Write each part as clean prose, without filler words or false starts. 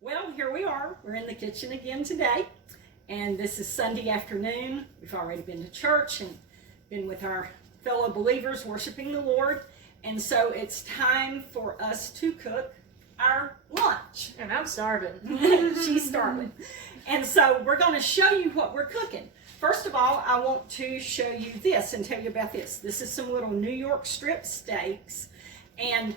Well, here we are. We're in the kitchen again today, and this is Sunday afternoon. We've already been to church and been with our fellow believers worshiping the Lord, and so it's time for us to cook our lunch. And I'm starving. She's starving. And so we're going to show you what we're cooking. First of all, I want to show you this and tell you about this. This is some little New York strip steaks, and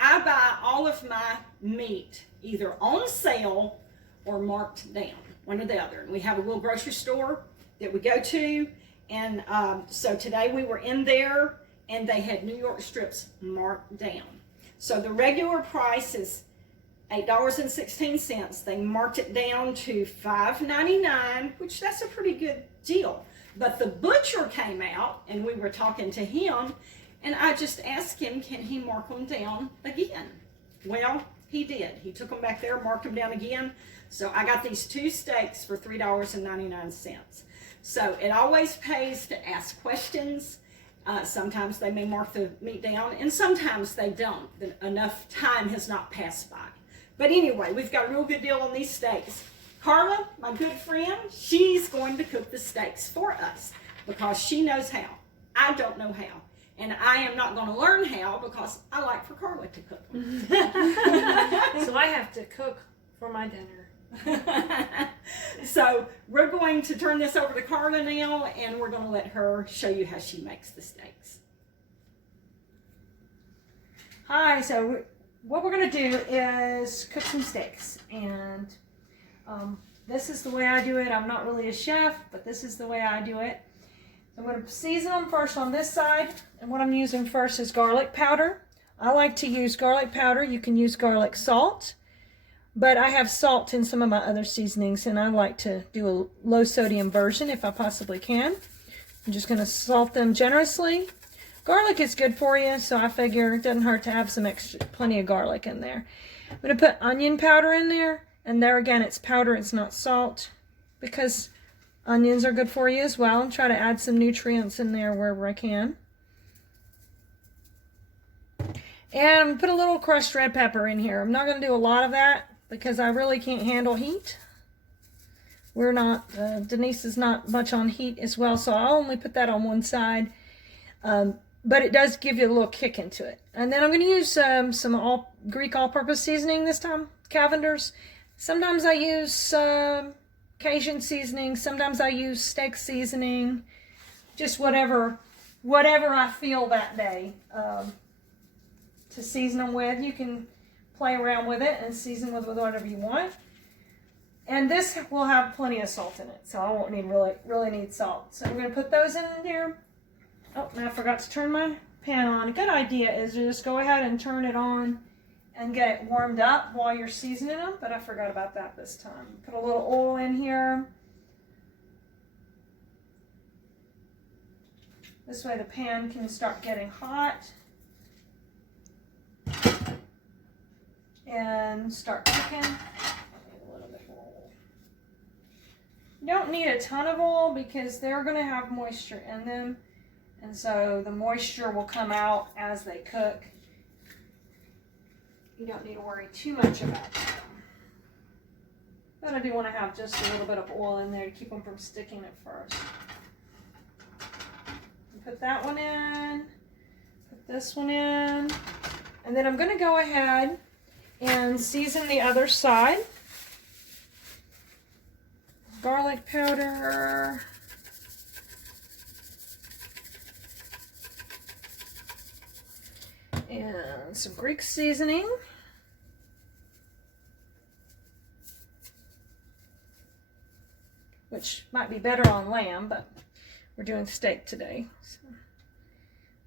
I buy all of my meat either on sale or marked down, one or the other. And we have a little grocery store that we go to, and so today we were in there and they had New York strips marked down. So the regular price is $8.16. They marked it down to $5.99, which that's a pretty good deal. But the butcher came out and we were talking to him, and I just asked him, can he mark them down again? Well, he did. He took them back there, marked them down again. So I got these two steaks for $3.99. So it always pays to ask questions. Sometimes they may mark the meat down, and sometimes they don't. Enough time has not passed by. But anyway, we've got a real good deal on these steaks. Karla, my good friend, she's going to cook the steaks for us because she knows how. I don't know how. And I am not going to learn how because I like for Karla to cook them. So I have to cook for my dinner. So we're going to turn this over to Karla now, and we're going to let her show you how she makes the steaks. Hi, so what we're going to do is cook some steaks. And this is the way I do it. I'm not really a chef, but this is the way I do it. I'm going to season them first on this side, and what I'm using first is garlic powder. I like to use garlic powder. You can use garlic salt, but I have salt in some of my other seasonings, and I like to do a low sodium version if I possibly can. I'm just going to salt them generously. Garlic is good for you, so I figure it doesn't hurt to have some plenty of garlic in there. I'm going to put onion powder in there, and there again it's powder, it's not salt, because onions are good for you as well, and try to add some nutrients in there wherever I can. And put a little crushed red pepper in here. I'm not going to do a lot of that because I really can't handle heat. We're not, Denise is not much on heat as well, so I'll only put that on one side. But it does give you a little kick into it. And then I'm going to use some Greek all-purpose seasoning this time, Cavender's. Sometimes I use Cajun seasoning, sometimes I use steak seasoning, just whatever I feel that day to season them with. You can play around with it and season with whatever you want. And this will have plenty of salt in it, so I won't need really need salt. So I'm going to put those in there. Oh, and I forgot to turn my pan on. A good idea is to just go ahead and turn it on and get it warmed up while you're seasoning them, but I forgot about that this time. Put a little oil in here. This way the pan can start getting hot and start cooking. I need a little bit more oil. You don't need a ton of oil because they're going to have moisture in them, and so the moisture will come out as they cook. You don't need to worry too much about them. But I do want to have just a little bit of oil in there to keep them from sticking at first. Put that one in. Put this one in. And then I'm going to go ahead and season the other side. Garlic powder. And some Greek seasoning. Which might be better on lamb, but we're doing steak today. So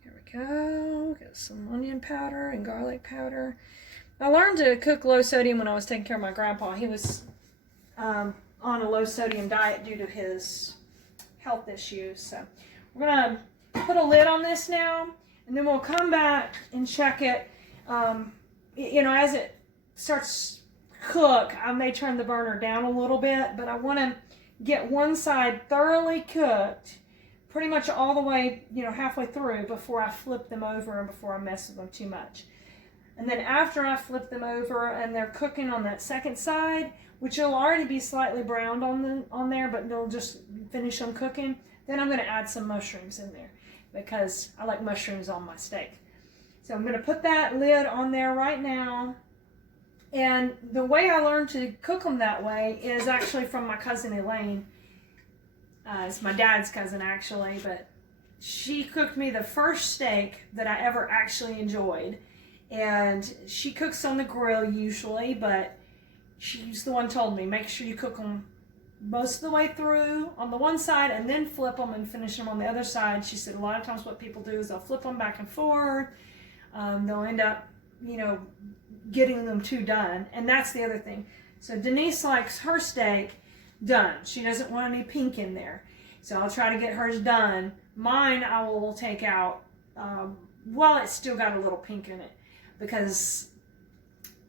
here we go. Get some onion powder and garlic powder. I learned to cook low sodium when I was taking care of my grandpa. He was on a low sodium diet due to his health issues. So we're going to put a lid on this now, and then we'll come back and check it. As it starts to cook, I may turn the burner down a little bit, but I want to get one side thoroughly cooked, pretty much all the way, halfway through before I flip them over and before I mess with them too much. And then after I flip them over and they're cooking on that second side, which will already be slightly browned on there, but they'll just finish them cooking, then I'm going to add some mushrooms in there because I like mushrooms on my steak. So I'm going to put that lid on there right now. And the way I learned to cook them that way is actually from my cousin Elaine. It's my dad's cousin actually, but she cooked me the first steak that I ever actually enjoyed. And she cooks on the grill usually, but she's the one who told me, make sure you cook them most of the way through on the one side and then flip them and finish them on the other side. She said a lot of times what people do is they'll flip them back and forth. They'll end up, getting them too done. And that's the other thing. So Denise likes her steak done. She doesn't want any pink in there. So I'll try to get hers done. Mine I will take out while it's still got a little pink in it. Because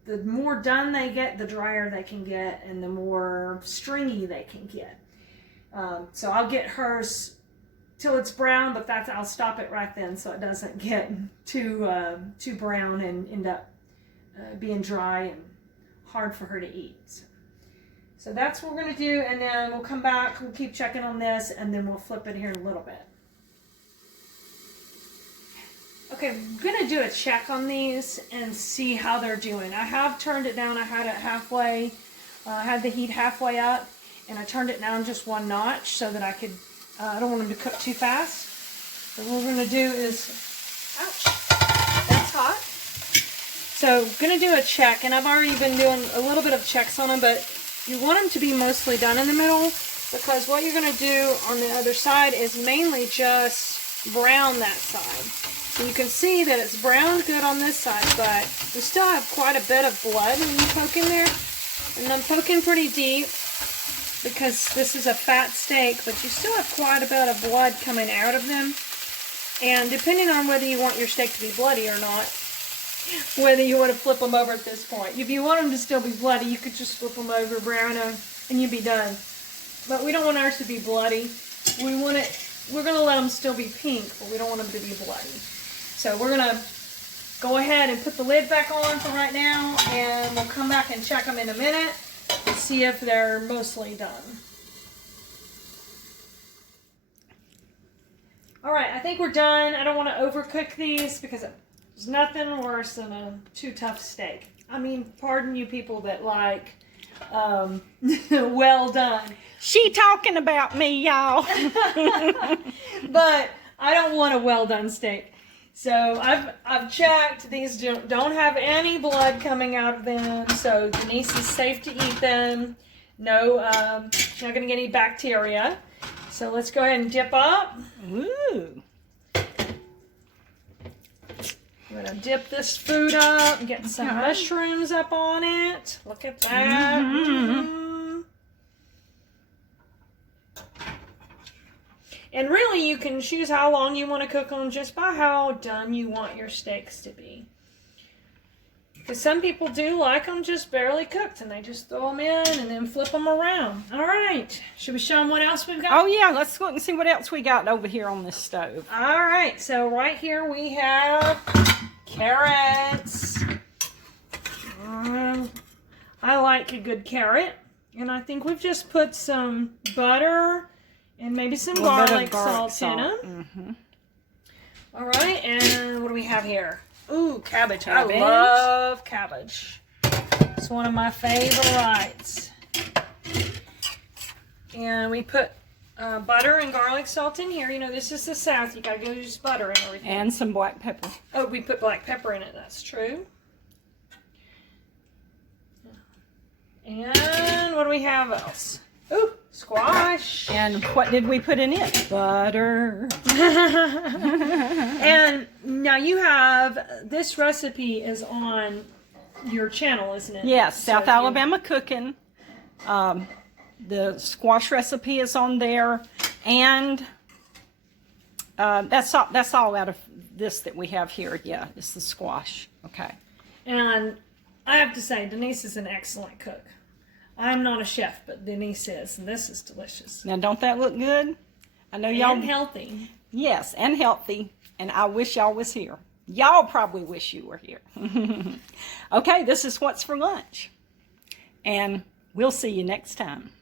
the more done they get, the drier they can get, and the more stringy they can get. So I'll get hers till it's brown, but I'll stop it right then so it doesn't get too brown and end up being dry and hard for her to eat. So that's what we're going to do, and then we'll come back, we'll keep checking on this, and then we'll flip it here in a little bit. Okay, I'm going to do a check on these and see how they're doing. I have turned it down. I had it halfway, I had the heat halfway up, and I turned it down just one notch so that I could, I don't want them to cook too fast. So what we're going to do is, ouch, that's hot. So I'm going to do a check, and I've already been doing a little bit of checks on them, but you want them to be mostly done in the middle, because what you're going to do on the other side is mainly just brown that side. So you can see that it's browned good on this side, but we still have quite a bit of blood when you poke in there. And I'm poking pretty deep because this is a fat steak, but you still have quite a bit of blood coming out of them. And depending on whether you want your steak to be bloody or not, whether you want to flip them over at this point. If you want them to still be bloody, you could just flip them over, brown them, and you'd be done. But we don't want ours to be bloody. We're going to let them still be pink, but we don't want them to be bloody. So we're going to go ahead and put the lid back on for right now, and we'll come back and check them in a minute and see if they're mostly done. Alright, I think we're done. I don't want to overcook these because there's nothing worse than a too tough steak. I mean, pardon you people that like well done. She talking about me, y'all. But I don't want a well done steak. So I've checked. These don't have any blood coming out of them. So Denise is safe to eat them. No, she's not going to get any bacteria. So let's go ahead and dip up. Ooh. I'm going to dip this food up and get some mushrooms up on it. Look at that. Mm-hmm. And really, you can choose how long you want to cook them just by how done you want your steaks to be. Because some people do like them just barely cooked, and they just throw them in and then flip them around. All right. Should we show them what else we've got? Oh, yeah. Let's look and see what else we got over here on this stove. All right. So right here we have carrots. I like a good carrot. And I think we've just put some butter and maybe some garlic salt in them. Mm-hmm. All right, and what do we have here? Ooh, cabbage. I love cabbage. It's one of my favorites. And we put butter and garlic salt in here. You know, this is the South. You gotta go use butter and everything. And some black pepper. Oh, we put black pepper in it. That's true. And what do we have else? Ooh, squash. And what did we put in it? Butter. And now you have, this recipe is on your channel, isn't it? Yes, South Alabama Cooking. The squash recipe is on there. And that's all out of this that we have here. Yeah, it's the squash. Okay. And I have to say, Denise is an excellent cook. I'm not a chef, but Denise is, and this is delicious. Now, don't that look good? I know y'all... And healthy. Yes, and healthy. And I wish y'all was here. Y'all probably wish you were here. Okay, this is what's for lunch. And we'll see you next time.